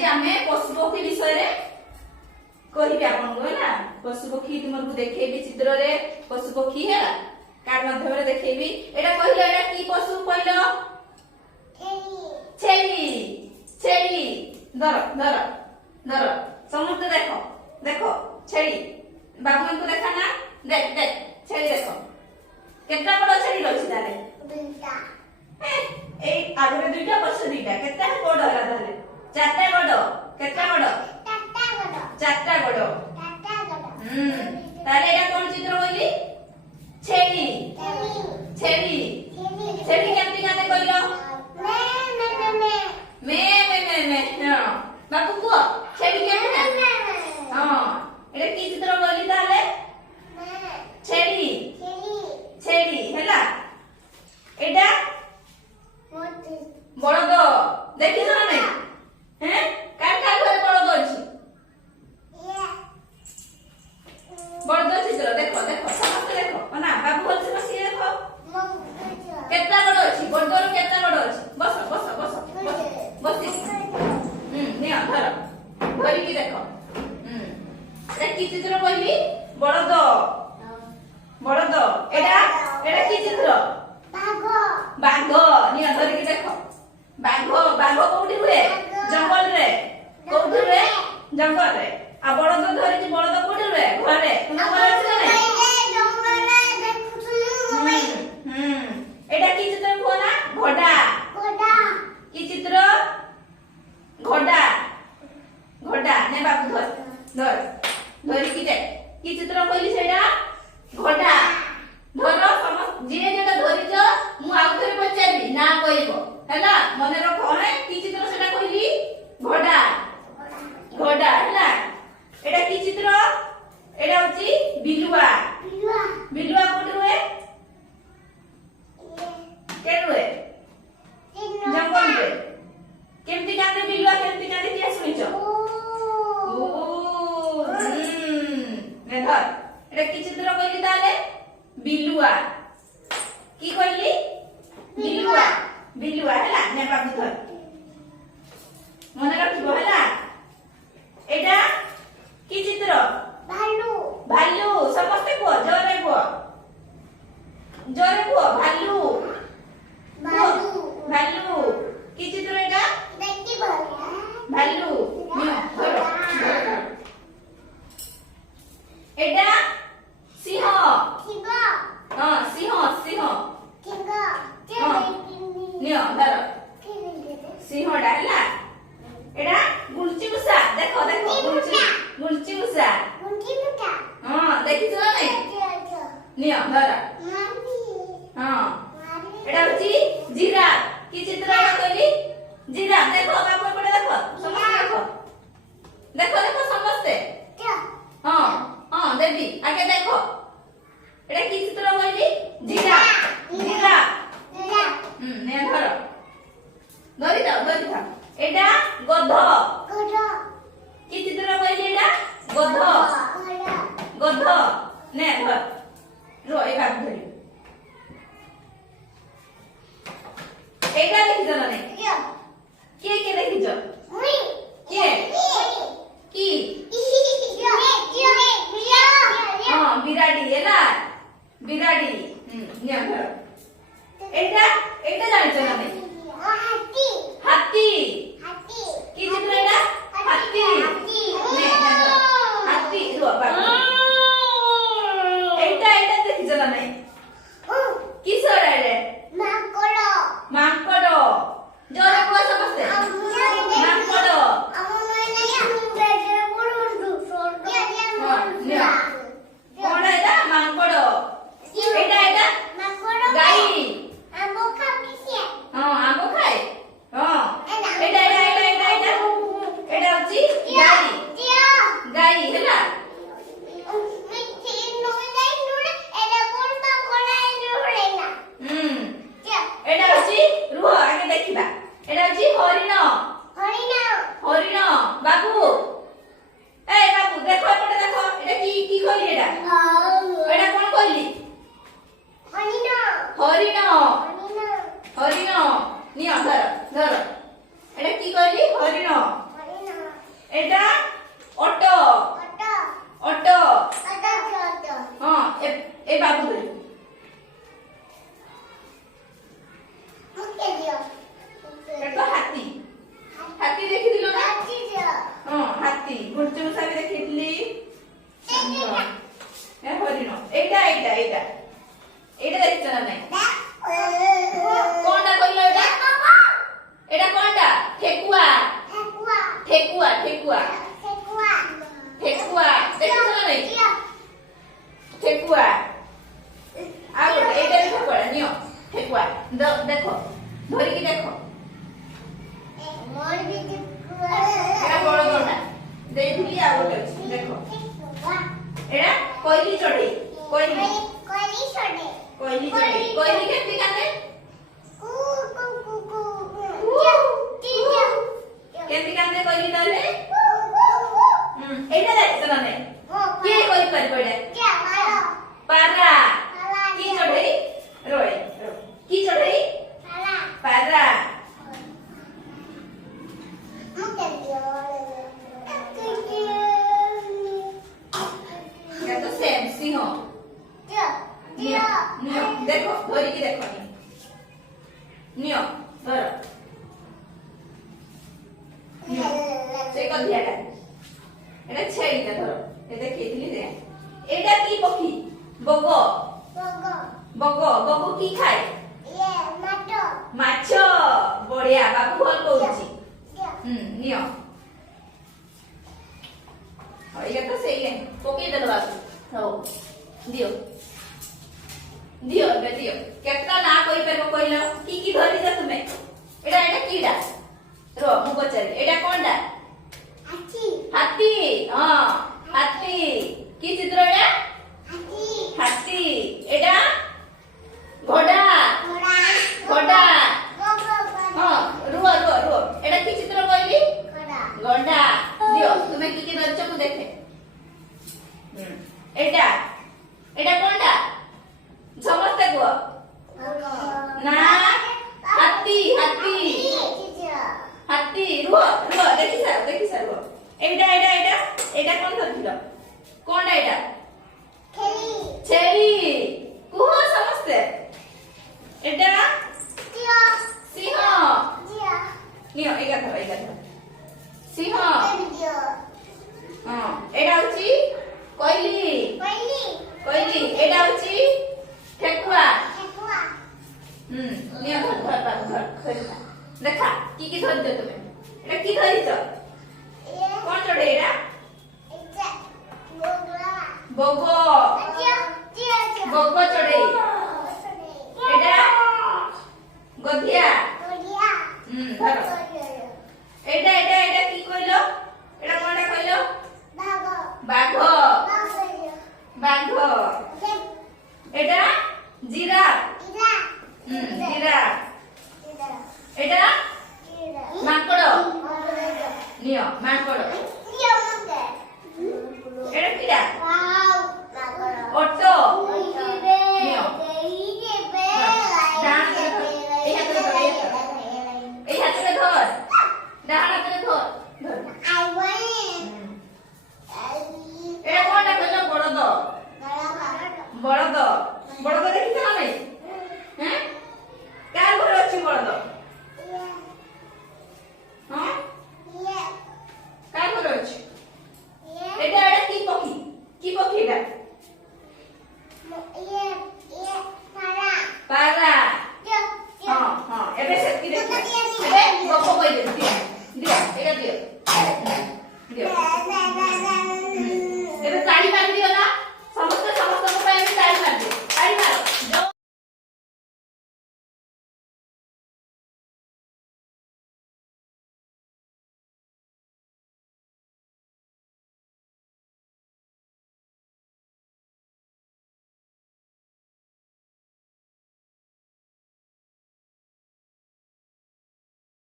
आज आमे पशु पक्षी विषय रे कहिबे आपन को हैला पशु पक्षी तुमको देखेबी चित्र रे पशु पक्षी हैला कार्ड माध्यम रे देखेबी एटा कहिलो एटा की पशु कहिलो छेली छेली धर धर धर समस्त देखो देखो छेली बाबू को देखा ना देख देख छेली देखो केतना बड़ छेली रहछि तारे दुईटा ए आगरे दुईटा पछे दुईटा केतना बड़ हला तारे चारटा बड़ केतना बड़ चारटा बड़ तारे एटा कोन चित्र होइली छेली छेली छेली केमती गाने कहिलो मे हां बाबू को छेली केमती हां एटा की चित्र बोली ताले छेली छेली हैला एटा बळद देखि छ नै हैं काट काट घरे बळद अछि बळद चित्र देखो देखो समस्त देखो ना बाबू बोल से बसी देखो केतना बड़ अछि बळदर केतना बड़ अछि बस बस बस बस ने धर धरि की देखो एटा की चित्र बोली बळद बळद एटा एटा की चित्र बाघ निया धरि की देखो बाघ बाघ कोठी हुए जंगल रे कोठी रे जंगल रे आ बळद धरि की बळद कोठी रे घरे तुम घर अछि नै एटा की चित्र कोना घोड़ा घोड़ा की चित्र घोड़ा घोड़ा ने बाबू धर धर धरि की देख की चित्र कहली सेडा घोड़ा धर समस्त जे जेटा धरिछ मु आउथरे पचारबी ना कहइबो हैला मने रखो है की चित्र सेटा कहली घोड़ा घोड़ा हैला एटा की चित्र एटा होची बिलुआ बिलुआ बिलुआ कोठी हुए के हुए जंगल रे केमती कांदे बिलुआ केमती कांदे किया सुनिछ ओ ने धर एटा की चित्र कहली ताले बिलुआ की कहली बिलुआ बिलुआ हैला ने बाबू धर मने रखिबो हैला एटा की चित्र भालू भालू समस्त को जोरे को भालू भालू भालू की चित्र एटा देखि भालू धर एटा सिंह सिंह हां सिंह सिंह नियो धर सिंह डाला एडा गुलची मुसा देखो देखो गुलची मुसा हां देखि छ नै नियो धर हां एडा होची जिराफ की चित्र एडा कहली जिराफ देखो बाबू पड़े देखो समस्त देखो देखो देखो समस्त हां हां देवी आगे देखो एडा की चित्र कहली जिराफ जिराफ ने धर धरि था एडा गध गध की चित्र कहली एडा गध गध ने धर रो ए बात धरि एडा देखि जला नै के देखि ज मुई के की हां बिराडी एला बिराडी ने धर एडा एडा जानि छ नै हाथी हाथी हाथी की चित्र एडा हाथी ने हाथी रो बाबू एडा एडा देखि जला नै की सर एडे माकड़ माकड़ जोरे को समझते माकड़ कौन एडा माकड़ एडा एडा गाई आंबो खाए हां आंबो खाए हां एडा एडा एडा एडा एडा एडा होची गाई गाई हैला एडा होची रुह आगे देखिबा एडा होची हरिण हरिण हरिण बाबू ए बाबू देखो एपटे देखो एडा की कहली एडा एडा कोन कहली हरिण हरिण हरिण निया धर धर एडा की कहली हरिण एटा ऑटो ऑटो हां ए बाबू रे एटा हाथी हाथी देखि दिलो ना हां हाथी गुलची मुसा भी देखितली ए हरिण एटा एटा एटा एटा देखछ ना नाही कोनटा कहिलो एटा एटा कोनटा ठेकुआ ठेकुआ ठेकुआ ठेकुआ देखछ ना नाही ठेकुआ आ गोटे एटा भी ठेकुआ नियो ठेकुआ देखो धरि की देखो एटा बड़ बड़टा देखली आ गोटे अछि देखो एटा कोइली चढ़ई कोइली चढ़ई कोइली केती काने केती काने कोइली डले एटा देखछ ना नहीं के कोइ पर पड़े पारा की चढ़ई रोए की चढ़ई पारा या तो सेम सिंह नियो नियो देखो धरि की देखो नियो धर नियो से को दियाटा एटा छेईटा धर ए देखितली रे एटा की पक्षी बगो बगो की खाए माछ बढ़िया बाबू भल कहूची नियो ये तो सही है पके दे बाबू हो दियो दियो बे दियो केतना ना कोइ पे कहलो की धरि जा तुमे एटा कीडा रो मु पचारी एटा कोनडा हाथी हां हाथी की चित्र एटा हाथी एटा घोड़ा घोड़ा हां रुआ एटा की चित्र कहली घोड़ा दियो तुमे की धरछ मु देखे एटा कोनडा समझते को ना हाथी हाथी हाथी रुआ देखि सर रुआ एटा कोन धरथिलो कोनडा एटा छेली कुह समझते एटा सिंह नियो एगा धर सिंह हां एटा होची कोइली एटा होची ठेकुआ नियो धर देखा की धरछ तुमे एटा की धरिछ कोन चढ़े एटा बगो चढ़े एटा गधिया धर एटा की कहलो एटा कोनटा कहलो बाघ एटा जिराफ जिराफ एटा माकड़ नियो माकड़